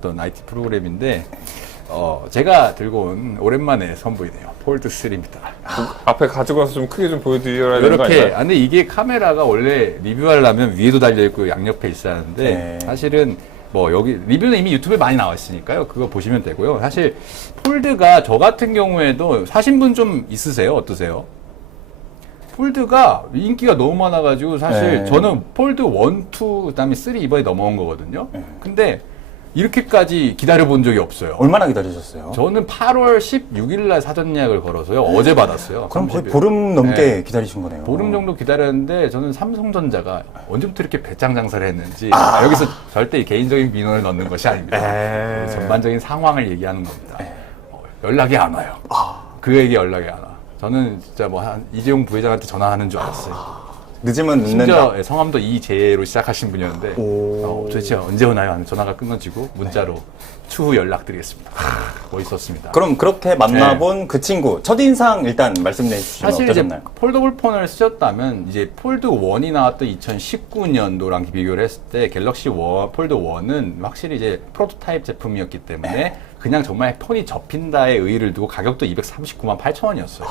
어떤 IT 프로그램인데 제가 들고 온 오랜만에 선보이네요. 폴드 3입니다. 앞에 가져가서 좀 크게 좀 보여드려야 되는 거 이렇게 아닌가요? 근데 이게 카메라가 원래 리뷰하려면 위에도 달려 있고 양옆에 있어야 하는데 네. 사실은 뭐 여기 리뷰는 이미 유튜브에 많이 나와 있으니까요. 그거 보시면 되고요. 사실 폴드가 저 같은 경우에도 사신 분 좀 있으세요? 어떠세요? 폴드가 인기가 너무 많아가지고 사실 네. 저는 폴드 1, 2, 그다음에 3 이번에 넘어온 거거든요. 근데 이렇게까지 기다려본 적이 없어요. 얼마나 기다리셨어요? 저는 8월 16일 날 사전 예약을 걸어서요. 어제 받았어요. 그럼 거의 30일. 보름 넘게 네. 기다리신 거네요. 보름 정도 기다렸는데 저는 삼성전자가 언제부터 이렇게 배짱 장사를 했는지 여기서 절대 개인적인 민원을 넣는 것이 아닙니다. 전반적인 상황을 얘기하는 겁니다. 연락이 안 와요. 그에게 연락이 안 와. 저는 진짜 뭐 한 이재용 부회장한테 전화하는 줄 알았어요. 늦으면 늦는다. 심지어 성함도 이재로 시작하신 분이었는데 오. 도대체 언제 오나요? 하는 전화가 끊어지고 문자로 추후 연락드리겠습니다. 멋있었습니다. 그럼 그렇게 만나본 그 친구 첫인상 일단 말씀해 주시면 사실 이제 어떠셨나요? 폴더블 폰을 쓰셨다면 이제 폴드 1이 나왔던 2019년도랑 비교를 했을 때 갤럭시 폴드 1은 확실히 이제 프로토타입 제품이었기 때문에 그냥 정말 폰이 접힌다에 의의를 두고 가격도 239만 8천 원이었어요.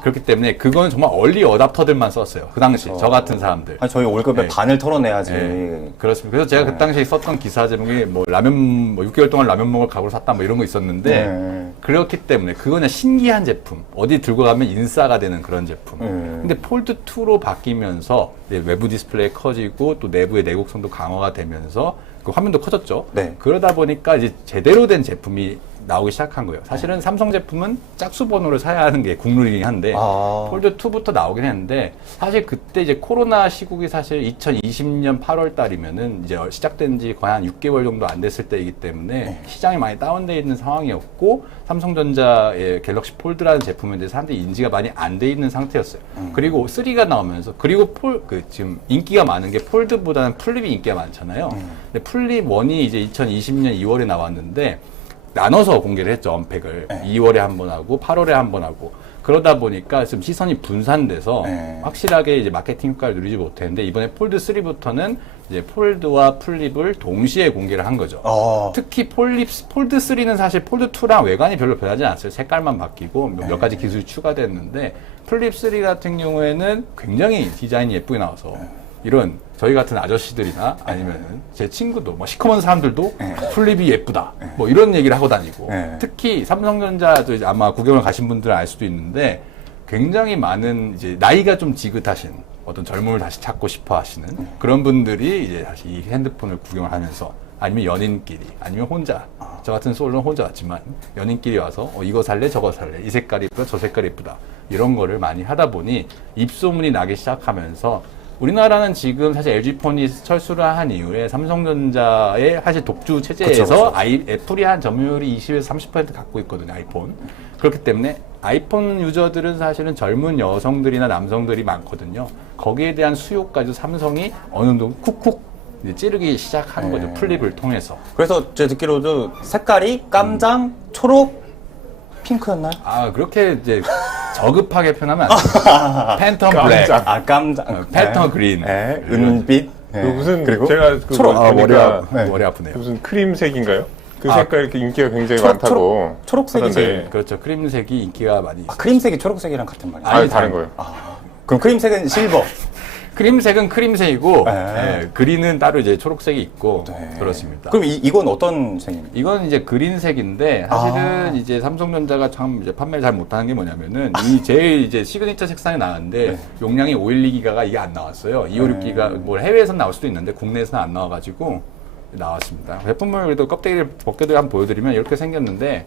그렇기 때문에 그건 정말 얼리 어답터들만 썼어요. 그 당시 저 같은 사람들. 아니, 저희 월급의 네. 반을 털어내야지. 네, 그렇습니다. 그래서 제가 그 당시에 썼던 기사 제목이 뭐 라면 뭐 6개월 동안 라면 먹을 각오로 샀다 뭐 이런 거 있었는데 네. 그렇기 때문에 그거는 신기한 제품. 어디 들고 가면 인싸가 되는 그런 제품. 네. 근데 폴드 2로 바뀌면서 이제 외부 디스플레이 커지고 또 내부의 내곡성도 강화가 되면서 그 화면도 커졌죠. 네. 그러다 보니까 이제 제대로 된 제품이 나오기 시작한 거예요. 사실은 삼성 제품은 짝수 번호를 사야 하는 게 국룰이긴 한데 폴드 2부터 나오긴 했는데 사실 그때 이제 코로나 시국이 사실 2020년 8월 달이면은 이제 시작된 지 거의 한 6개월 정도 안 됐을 때이기 때문에 시장이 많이 다운돼 있는 상황이었고 삼성전자의 갤럭시 폴드라는 제품에 대해서 사람들이 인지가 많이 안 돼 있는 상태였어요. 그리고 3가 나오면서 그리고 지금 인기가 많은 게 폴드보다는 플립이 인기가 많잖아요. 근데 플립 1이 이제 2020년 2월에 나왔는데 나눠서 공개를 했죠, 언팩을. 2월에 한 번 하고 8월에 한 번 하고 그러다 보니까 좀 시선이 분산돼서 확실하게 이제 마케팅 효과를 누리지 못했는데 이번에 폴드 3부터는 이제 폴드와 플립을 동시에 공개를 한 거죠. 특히 폴드 3는 사실 폴드 2랑 외관이 별로 변하지 않았어요. 색깔만 바뀌고 몇 가지 기술이 추가됐는데 플립 3 같은 경우에는 굉장히 디자인이 예쁘게 나와서 이런 저희 같은 아저씨들이나 아니면 제 친구도 뭐 시커먼 사람들도 플립이 예쁘다 뭐 이런 얘기를 하고 다니고 특히 삼성전자도 이제 아마 구경을 가신 분들은 알 수도 있는데 굉장히 많은 이제 나이가 좀 지긋하신 어떤 젊음을 다시 찾고 싶어 하시는 그런 분들이 이제 다시 이 핸드폰을 구경을 하면서 아니면 연인끼리 아니면 혼자 저 같은 솔로는 혼자 왔지만 연인끼리 와서 이거 살래 저거 살래 이 색깔이 예쁘다 저 색깔이 예쁘다 이런 거를 많이 하다 보니 입소문이 나기 시작하면서 우리나라는 지금 사실 LG폰이 철수를 한 이후에 삼성전자의 사실 독주 체제에서 애플이 한 점유율이 20에서 30% 갖고 있거든요, 아이폰. 그렇기 때문에 아이폰 유저들은 사실은 젊은 여성들이나 남성들이 많거든요. 거기에 대한 수요까지 삼성이 어느 정도 쿡쿡 이제 찌르기 시작한 거죠, 플립을 통해서. 그래서 제가 듣기로도 색깔이 깜장, 초록, 핑크였나요? 그렇게 이제 저급하게 표현하면 안 돼요. 팬텀 블랙, 깜장. 팬텀 그린, 은빛. 무슨 그리고 제가 초록. 머리 아프네요. 무슨 크림색인가요? 그 색깔 이렇게 인기가 굉장히 많다고. 초록색이 제일. 그렇죠. 크림색이 인기가 많이 있어요. 크림색이 초록색이랑 같은 말이에요? 아니, 다른 거예요. 그럼 크림색은 실버. 크림색은 크림색이고 그린은 따로 이제 초록색이 있고 그렇습니다. 그럼 이건 어떤 색입니까? 이건 이제 그린색인데 사실은 이제 삼성전자가 참 이제 판매를 잘 못하는 게 뭐냐면은 이 제일 이제 시그니처 색상이 나왔는데 용량이 512기가가 이게 안 나왔어요. 256기가 뭐 해외에서 나올 수도 있는데 국내에서는 안 나와가지고 나왔습니다. 제품을 그래도 껍데기를 벗겨도 한번 보여드리면 이렇게 생겼는데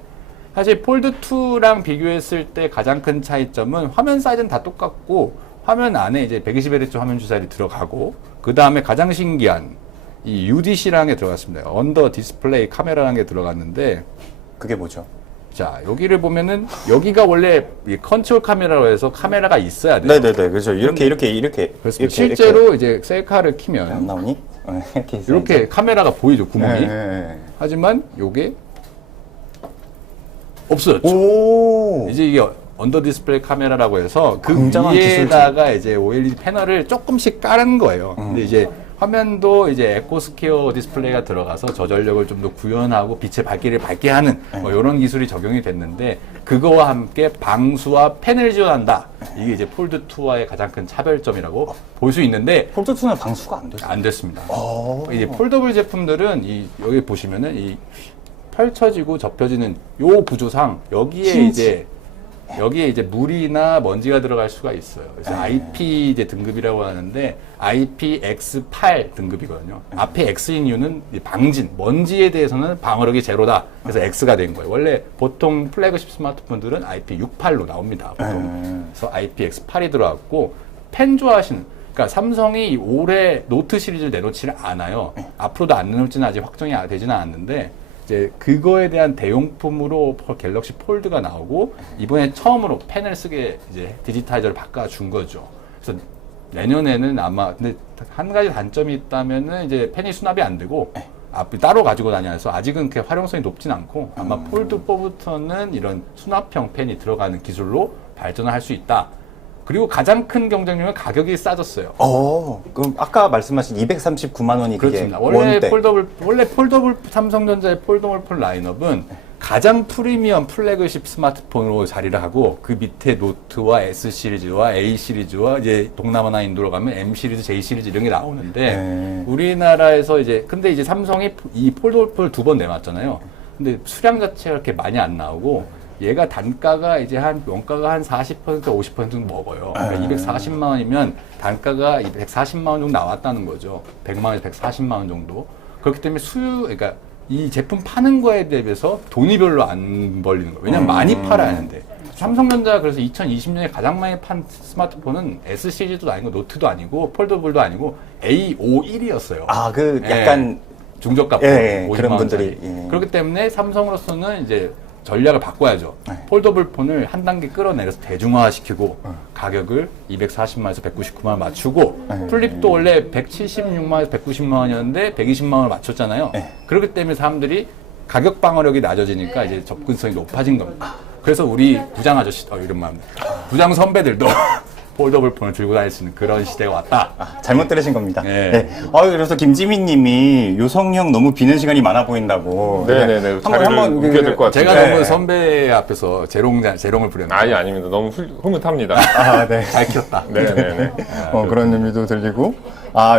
사실 폴드 2랑 비교했을 때 가장 큰 차이점은 화면 사이즈는 다 똑같고 화면 안에 이제 120Hz 화면 주사율이 들어가고 그 다음에 가장 신기한 이 UDC라는 게 들어갔습니다. 언더 디스플레이 카메라라는 게 들어갔는데 그게 뭐죠? 자 여기를 보면은 여기가 원래 이 컨트롤 카메라로 해서 카메라가 있어야 돼요. 네네네 그렇죠. 이렇게 그렇습니다. 실제로 이제 셀카를 키면 안 나오니? 이렇게 카메라가 보이죠 구멍이. 하지만 요게 없어졌죠. 이제 이게 언더 디스플레이 카메라라고 해서 그 위에다가 이제 OLED 패널을 조금씩 깔은 거예요. 근데 이제 화면도 이제 에코스퀘어 디스플레이가 들어가서 저전력을 좀 더 구현하고 빛의 밝기를 밝게 하는 뭐 이런 기술이 적용이 됐는데 그거와 함께 방수와 팬을 지원한다. 이게 이제 폴드 2와의 가장 큰 차별점이라고 볼 수 있는데 폴드 2는 방수가 안 되죠. 안 됐습니다. 이제 폴더블 제품들은 여기 보시면은 이 펼쳐지고 접혀지는 요 구조상 여기에 이제 물이나 먼지가 들어갈 수가 있어요. 그래서 IP 이제 등급이라고 하는데 IPX8 등급이거든요. 앞에 X인 이유는 방진, 먼지에 대해서는 방어력이 제로다. 그래서 X가 된 거예요. 원래 보통 플래그십 스마트폰들은 IP68로 나옵니다. 보통. 그래서 IPX8이 들어왔고 펜 좋아하시는 그러니까 삼성이 올해 노트 시리즈를 내놓지를 않아요. 앞으로도 안 내놓지는 아직 확정이 되지는 않았는데 이제 그거에 대한 대용품으로 갤럭시 폴드가 나오고 이번에 처음으로 펜을 쓰게 이제 디지타이저를 바꿔준 거죠. 그래서 내년에는 아마 근데 한 가지 단점이 있다면은 이제 펜이 수납이 안 되고 앞이 따로 가지고 다녀서 아직은 그렇게 활용성이 높진 않고 아마 폴드 4부터는 이런 수납형 펜이 들어가는 기술로 발전을 할 수 있다. 그리고 가장 큰 경쟁력은 가격이 싸졌어요. 그럼 아까 말씀하신 239만 원이 그렇습니다. 그게 원래 폴더블 삼성전자의 폴더블 폰 라인업은 가장 프리미엄 플래그십 스마트폰으로 자리를 하고 그 밑에 노트와 S 시리즈와 A 시리즈와 이제 동남아나 인도로 가면 M 시리즈, J 시리즈 이런 게 나오는데 우리나라에서 근데 이제 삼성이 이 폴더블 폰을 2번 내놨잖아요. 근데 수량 자체가 그렇게 많이 안 나오고 얘가 단가가 이제 원가가 한 40%, 50% 정도 먹어요. 그러니까 240만 원이면 단가가 240만 원 정도 나왔다는 거죠. 100만 원에서 140만 원 정도. 그렇기 때문에 그러니까 이 제품 파는 거에 대비해서 돈이 별로 안 벌리는 거예요. 왜냐면 많이 팔아야 하는데. 삼성전자가 그래서 2020년에 가장 많이 판 스마트폰은 S 시리즈도 아니고 노트도 아니고 폴더블도 아니고 A51이었어요. 약간 중저가 그런 분들이 그렇기 때문에 삼성으로서는 이제 전략을 바꿔야죠. 폴더블 폰을 한 단계 끌어내려서 대중화시키고 가격을 240만원에서 199만 원 맞추고 플립도 원래 176만원에서 190만 원이었는데 120만 원을 맞췄잖아요. 그렇기 때문에 사람들이 가격 방어력이 낮아지니까 이제 접근성이 높아진 겁니다. 그래서 우리 부장 아저씨, 이런 말 부장 선배들도 폴더블 폰을 들고 다닐 수 있는 그런 시대가 왔다. 잘못 들으신 겁니다. 네. 그래서 김지민 님이 요성형 너무 비는 시간이 많아 보인다고. 네네네. 자리를 옮겨야 될 것 같아요. 제가 너무 선배 앞에서 재롱을 부렸는데. 아닙니다. 너무 흐뭇합니다. 네. 잘 키웠다. 네네네. 그런 의미도 들리고.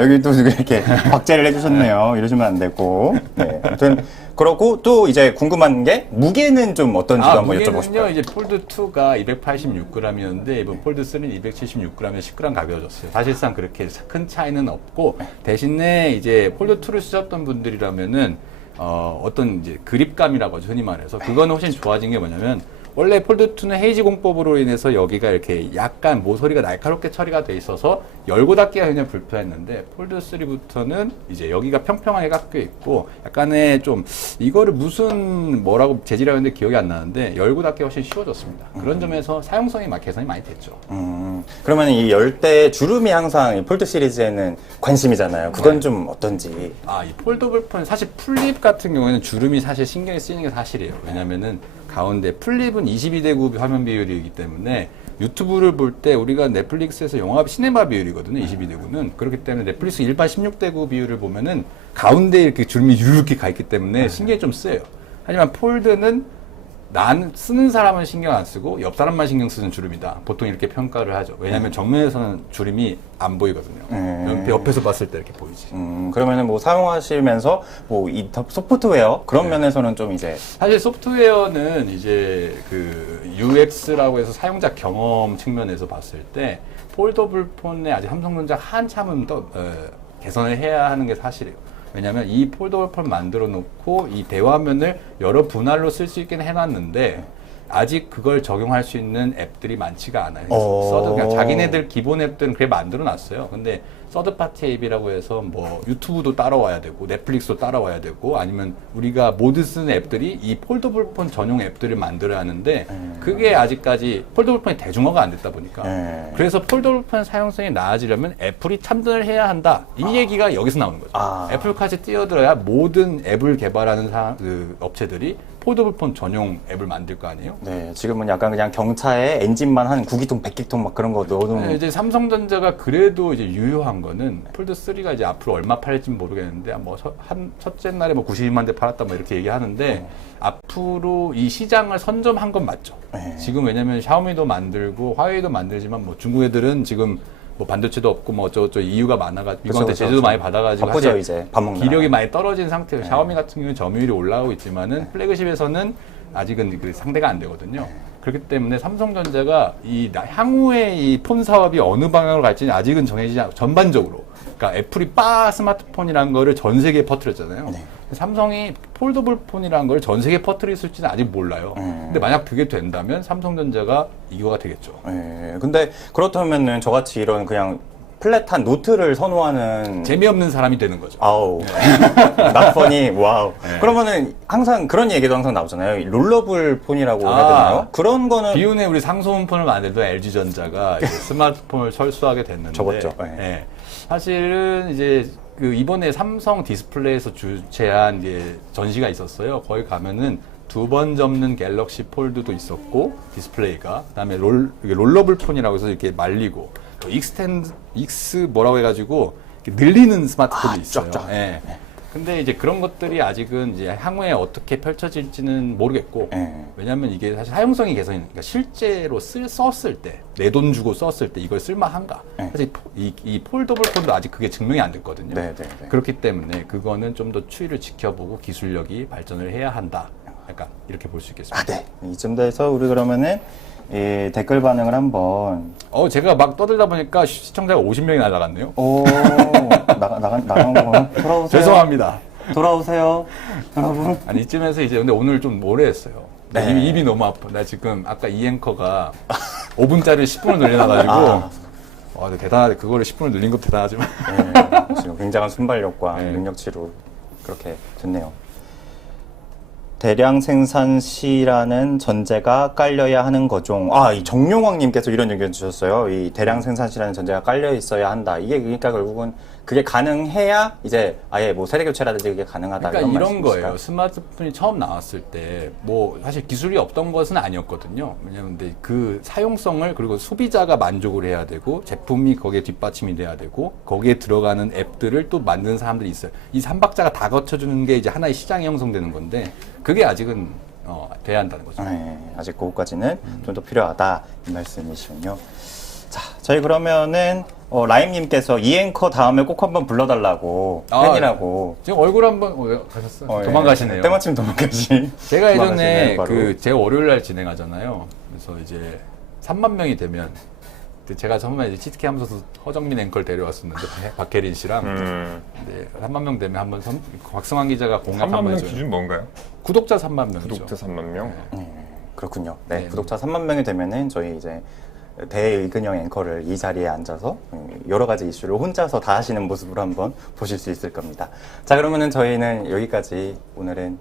여기 또 이렇게 박제를 해주셨네요. 이러시면 안 되고. 네. 아무튼 그렇고 또 이제 궁금한 게 무게는 좀 어떤지도 한번 여쭤보고 싶어요. 무게는요, 이제 폴드 2가 286g이었는데 이번 폴드 3는 276g에 10g 가벼워졌어요. 사실상 그렇게 큰 차이는 없고 대신에 이제 폴드 2를 쓰셨던 분들이라면은 어떤 이제 그립감이라고 하죠, 흔히 말해서 그거는 훨씬 좋아진 게 뭐냐면. 원래 폴드 2는 헤이지 공법으로 인해서 여기가 이렇게 약간 모서리가 날카롭게 처리가 돼 있어서 열고 닫기가 굉장히 불편했는데 폴드 3부터는 이제 여기가 평평하게 깎여 있고 약간의 좀 이거를 뭐라고 재질이라고 했는데 기억이 안 나는데 열고 닫기가 훨씬 쉬워졌습니다. 그런 점에서 사용성이 개선이 많이 됐죠. 그러면 이 열 때 주름이 항상 이 폴드 시리즈에는 관심이잖아요. 그건 좀 어떤지. 이 폴더블 폰 사실 플립 같은 경우에는 주름이 사실 신경이 쓰이는 게 사실이에요. 왜냐면은 가운데 플립은 22대 9 화면 비율이기 때문에 유튜브를 볼 때 우리가 넷플릭스에서 시네마 비율이거든요. 22대 9는. 그렇기 때문에 넷플릭스 일반 16대 9 비율을 보면은 가운데 이렇게 주름이 이렇게 가 있기 때문에 신경이 좀 쓰여요. 하지만 폴드는 쓰는 사람은 신경 안 쓰고 옆 사람만 신경 쓰는 주름이다. 보통 이렇게 평가를 하죠. 왜냐하면 정면에서는 주름이 안 보이거든요. 옆에서 봤을 때 이렇게 보이지. 그러면은 뭐 사용하시면서 이 소프트웨어 그런 면에서는 좀 이제 사실 소프트웨어는 이제 그 UX라고 해서 사용자 경험 측면에서 봤을 때 폴더블 폰에 아직 삼성전자 한참은 더 개선을 해야 하는 게 사실이에요. 왜냐하면 이 폴더블 폰 만들어 놓고 이 대화면을 여러 분할로 쓸 수 있게 해놨는데 아직 그걸 적용할 수 있는 앱들이 많지가 않아요. 그냥 자기네들 기본 앱들은 그래 만들어 놨어요. 근데 서드파티 앱이라고 해서 뭐 유튜브도 따라와야 되고 넷플릭스도 따라와야 되고 아니면 우리가 모두 쓰는 앱들이 이 폴더블 폰 전용 앱들을 만들어야 하는데 그게 아직까지 폴더블 폰이 대중화가 안 됐다 보니까 그래서 폴더블 폰 사용성이 나아지려면 애플이 참전을 해야 한다. 이 얘기가 여기서 나오는 거죠. 애플까지 뛰어들어야 모든 앱을 개발하는 업체들이 폴더블 폰 전용 앱을 만들 거 아니에요? 네, 지금은 약간 그냥 경차에 엔진만 한 9기통, 100기통 막 그런 거 넣어놓은. 이제 삼성전자가 그래도 이제 유효한 거는 폴드 3가 이제 앞으로 얼마 팔릴지 모르겠는데 뭐 첫째 날에 뭐 92만 대 팔았다 뭐 이렇게 얘기하는데 앞으로 이 시장을 선점한 건 맞죠. 지금 왜냐면 샤오미도 만들고 화웨이도 만들지만 뭐 중국 애들은 지금 뭐 반도체도 없고 뭐 어쩌고저쩌고 이유가 많아가지고 미국한테 제재도 많이 받아가지고 바쁘죠 이제 밥 먹는 기력이 많이 떨어진 상태예요. 샤오미 같은 경우는 점유율이 올라가고 있지만은 플래그십에서는 아직은 그 상대가 안 되거든요. 그렇기 때문에 삼성전자가 이 향후에 이 폰 사업이 어느 방향으로 갈지는 아직은 정해지지 않고 전반적으로 그러니까 애플이 바 스마트폰이라는 거를 전 세계에 퍼뜨렸잖아요. 삼성이 폴더블 폰이라는 걸 전 세계에 퍼뜨렸을지는 아직 몰라요. 근데 만약 그게 된다면 삼성전자가 이거가 되겠죠. 근데 그렇다면은 저같이 이런 그냥 플랫한 노트를 선호하는 재미없는 사람이 되는 거죠. 아우 낙펀이 와우. 그러면은 항상 그런 얘기도 항상 나오잖아요. 롤러블 폰이라고 해야 되나요? 그런 거는 비운에 우리 상소음폰을 만들던 LG전자가 이제 스마트폰을 철수하게 됐는데 접었죠. 사실은 이제 그 이번에 삼성 디스플레이에서 주최한 이제 전시가 있었어요. 거기 가면은 2번 접는 갤럭시 폴드도 있었고 디스플레이가 그다음에 롤러블 폰이라고 해서 이렇게 말리고 또 익스 뭐라고 해가지고 이렇게 늘리는 스마트폰이 있어요. 쫙쫙. 근데 이제 그런 것들이 아직은 이제 향후에 어떻게 펼쳐질지는 모르겠고 왜냐하면 이게 사실 사용성이 개선이니까 실제로 썼을 때 내 돈 주고 썼을 때 이걸 쓸만한가 사실 이 폴더블 폰도 아직 그게 증명이 안 됐거든요. 그렇기 때문에 그거는 좀 더 추이를 지켜보고 기술력이 발전을 해야 한다. 약간 이렇게 볼 수 있겠습니다. 이쯤 돼서 우리 그러면은 이 댓글 반응을 한번 제가 막 떠들다 보니까 시청자가 50명이 날아갔네요. 나간 거 돌아오세요. 죄송합니다. 돌아오세요, 여러분. 아니 이쯤에서 이제 근데 오늘 좀 오래 했어요. 입이 너무 아파. 나 지금 아까 이 앵커가 5분짜리 10분을 늘려놔가지고 근데 대단하게 그거를 10분을 늘린 것도 대단하지만 지금 굉장한 순발력과 능력치로 그렇게 됐네요. 대량 생산 시라는 전제가 깔려야 하는 거죠. 이 정용왕님께서 이런 의견 주셨어요. 이 대량 생산 시라는 전제가 깔려 있어야 한다. 이게 그러니까 결국은 그게 가능해야 이제 아예 뭐 세대 교체라든지 그게 가능하다. 그러니까 이런 거예요. 스마트폰이 처음 나왔을 때 뭐 사실 기술이 없던 것은 아니었거든요. 왜냐면 근데 그 사용성을 그리고 소비자가 만족을 해야 되고 제품이 거기에 뒷받침이 돼야 되고 거기에 들어가는 앱들을 또 만드는 사람들이 있어요. 이 3박자가 다 거쳐주는 게 이제 하나의 시장이 형성되는 건데 그게 아직은 돼야 한다는 거죠. 아직 그것까지는 좀 더 필요하다 이 말씀이시군요. 자, 저희 그러면은 라임님께서 이 앵커 다음에 꼭 한번 불러달라고 팬이라고. 지금 얼굴 한번 가셨어요? 도망가시네요. 때마침 도망가시. 제가 예전에 제 월요일 날 진행하잖아요. 그래서 이제 3만 명이 되면 제가 처음에 이제 치트키 하면서 허정민 앵커를 데려왔었는데 박혜린 씨랑 네, 3만 명 되면 한번 박승환 기자가 공약 3만 한번 명 해줘요. 기준 뭔가요? 구독자 3만 명이죠. 구독자 3만 명? 그렇군요. 구독자 3만 명이 되면은 저희 이제 대의근형 앵커를 이 자리에 앉아서 여러 가지 이슈를 혼자서 다 하시는 모습으로 한번 보실 수 있을 겁니다. 자, 그러면은 저희는 여기까지 오늘은